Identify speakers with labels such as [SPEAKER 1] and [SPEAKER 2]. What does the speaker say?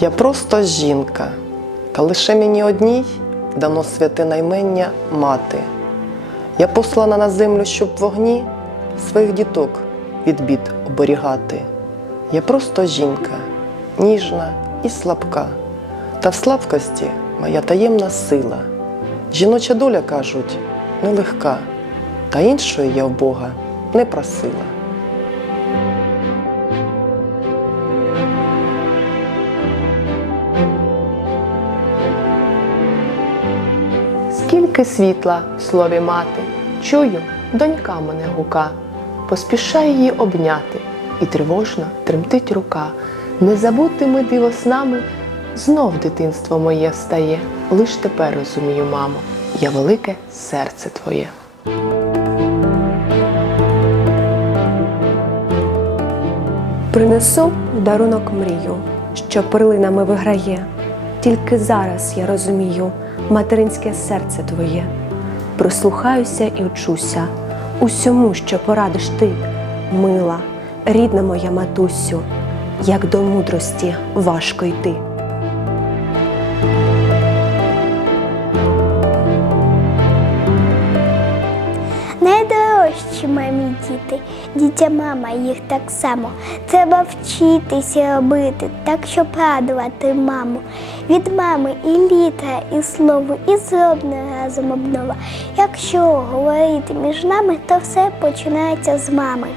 [SPEAKER 1] Я просто жінка, та лише мені одній дано святе наймення мати. Я послана на землю, щоб вогні своїх діток від бід оберігати. Я просто жінка, ніжна і слабка, та в слабкості моя таємна сила. Жіноча доля, кажуть, нелегка, та іншої я в Бога не просила.
[SPEAKER 2] Скільки світла в слові мати, чую, донька мене гука, поспішаю її обняти, і тривожно тремтить рука. Незабутими диво снами знов дитинство моє встає. Лиш тепер розумію, мамо, я велике серце твоє.
[SPEAKER 3] Принесу в дарунок мрію, що перлинами виграє. Тільки зараз я розумію материнське серце твоє. Прислухаюся і вчуся усьому, що порадиш ти, мила, рідна моя матусю, як до мудрості важко йти.
[SPEAKER 4] Найдорожчі мамі діти, дітя мама їх так само. Треба вчитися робити, так щоб радувати маму. Від мами і літера, і слово, і зробне разом обнова. Якщо говорити між нами, то все починається з мами.